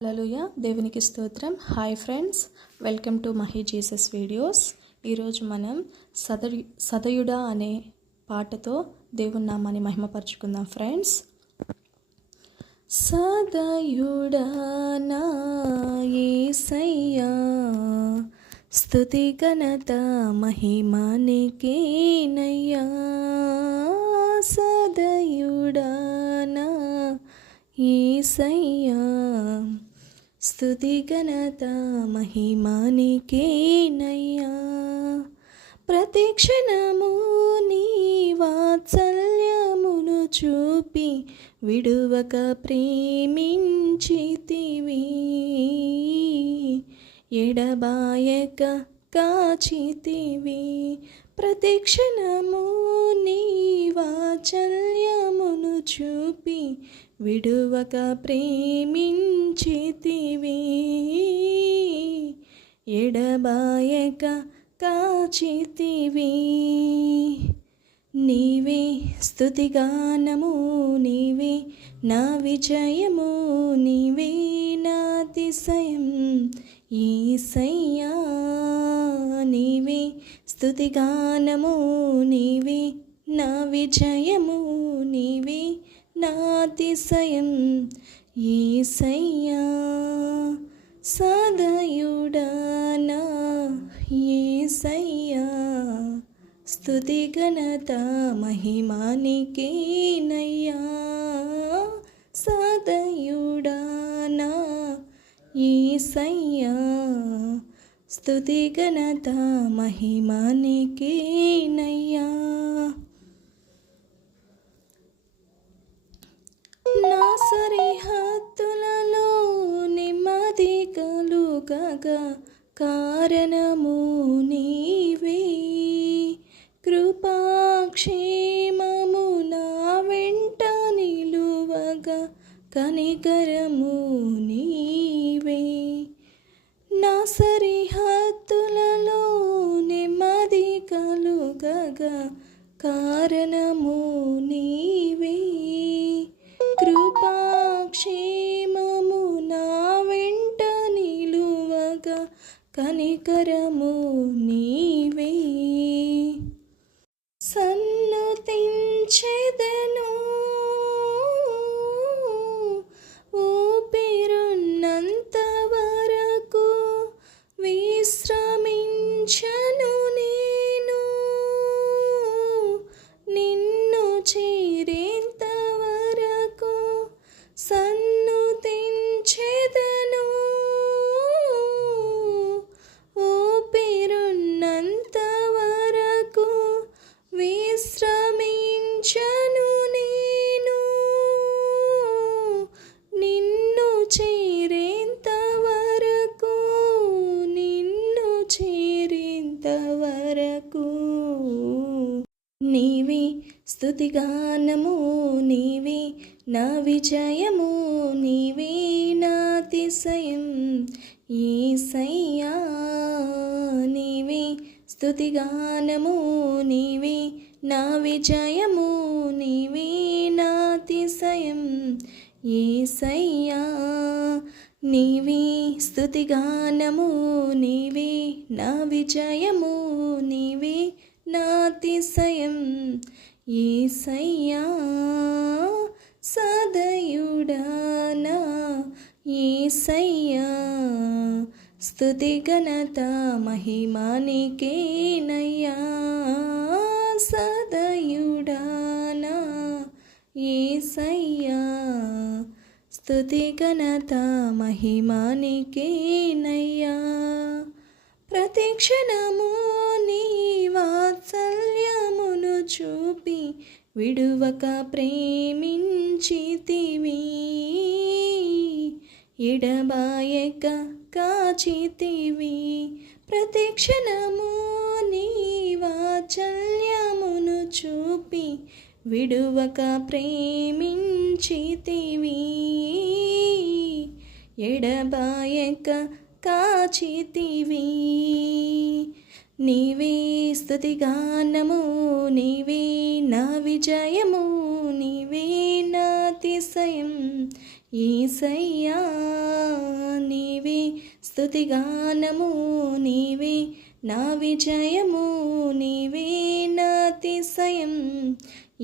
హలోయ దేవునికి స్తోత్రం. Hi friends welcome to Mahi Jesus videos. ఈరోజు మనం సదయు సదయుడా అనే పాటతో దేవుని నామాన్ని మహిమపరచుకుందాం ఫ్రెండ్స్. సదయుడా నా యేసయ్యా స్థుతి ఘనత మహిమానికేనయ్యా సదయుడా నా యేసయ్యా స్తుతి ఘనత మహిమ నీకేనయ్యా. ప్రతి నీ వాత్సల్యమును చూపి విడువక ప్రేమించితివి. ఎడబాయక కాచితివి. ప్రతిక్షణము నీవాచల్యమును నీ వాచల్యమును చూపి విడువక ప్రేమించితివి. ఎడబాయక కాచితివి. నీవే స్తుతిగానము నీవే నా విజయము నీవే నాతిశయం ఈ నీవే స్థుతిగానము నీవే నా విజయము నీవే నాతిశయం అతిశయం. ఈసయ్యా సదయుడా నా ఏసయ్యా స్తుతి ఘనత మహిమానికేనయ్యా సదయుడా నా ఏసయ్యా స్థుతి ఘనత మహిమానికేనయ్యా నా సరిహద్దులలో నెమ్మది కలుగగా కారణము నీవే. కృపాక్షేమము నా వెంట నిలువగా కనికరము నీ కారణము నీవే. కృపాక్షేమము నా వెంట నిలువగా. కనికర స్థుతిగానము నీవే నా విజయము నీవే నాతిశయం ఏసయ్యా నీవే స్థుతిగానము నీవే నా విజయము నీవే నాతిశయం ఏసయ్యా నీవే స్థుతిగానము నీవే నా విజయము నీవే నాతిశయం ఏసయ్యా సదయుడానా? ఏసయ్యా స్థుతి ఘనత మహిమానికేనయ్యా సదయుడానా? ఏసయ్యా స్థుతి ఘనత మహిమానికేనయ్యా ప్రతిక్షణము నీవ విడువక ప్రేమించితివి ఎడబాయక కాచితివి. ప్రతిక్షణము నీ వాచల్యమును చూపి విడువక ప్రేమించితివి ఎడబాయక కాచితివి. నీవే స్థుతిగానము నీవే నా విజయము నీవే నాతిశయం ఈసయ్యా నీవే స్థుతిగానము నీవే నా విజయము నీవే నాతిశయం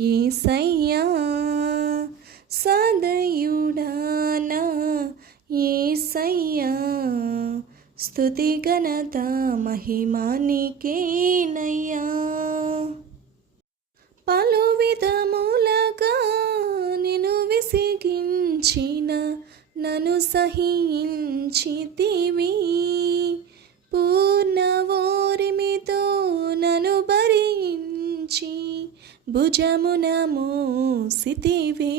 ఈసయ్యా సదయుడానా స్థుతి ఘనత మహిమానికేనయ్యా పలు విధములగా నిను విసిగించిన నను సహించితివి. పూర్ణవోరిమితో నను భరించి భుజమున మోసితివి.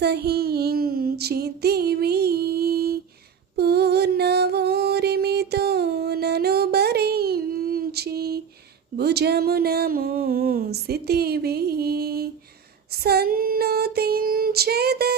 సహించితివి. పూర్ణవోరిమితో నను భరించి భుజమున మోసితివి. సన్నుతించేదే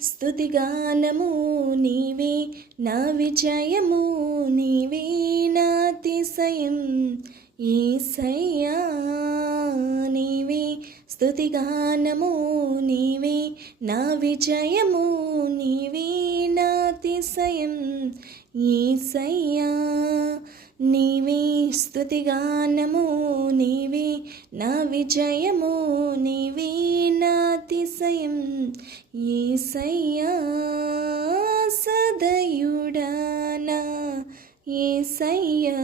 స్థుతిగానము నీవే నా విజయము నీవే నాతిశయం ఈసయ్యా నీవే స్థుతిగానము నీవే నా విజయము నీవే నాతిశయం ఈసయ్యా నీవే స్తుతిగానము నీవే నా విజయము నీవే నాతిశయం ఏసయ్యా సదయుడానా ఏసయ్యా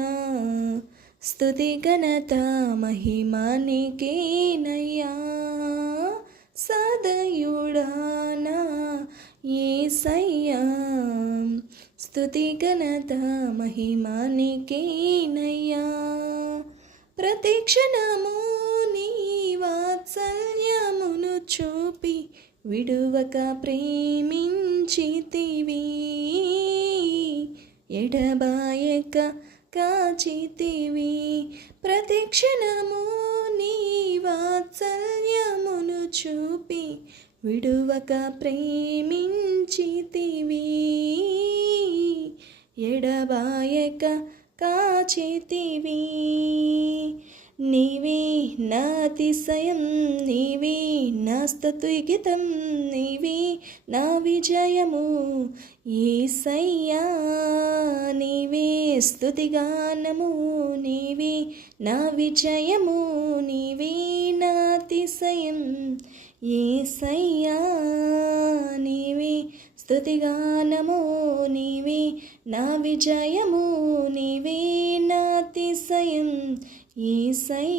స్తుతి ఘనత మహిమానికేనయ్యా సదయుడానా ఏసయ్యా స్తుతి ఘనత మహిమా నీకేనయ్యా. ప్రతిక్షణము నీ వాత్సల్యమును చూపి విడువక ప్రేమించితివి. ఎడబాయక కాచితివి. ప్రతిక్షణము నీ వాత్సల్యమును చూపి విడువక ప్రేమించితివి ఎడబాయక కాచితివి. నీవే నాతిశయం నీవే నా స్తతుగితం నీవే నా విజయము. ఈసయ్యా నీవే స్తుతిగానము నీవే నా విజయము నీవే నాతిశయం ఏసయ్యా నీవే స్థుతిగానము నీవే నా విజయము నీవే నాతిశయం ఏసయ్యా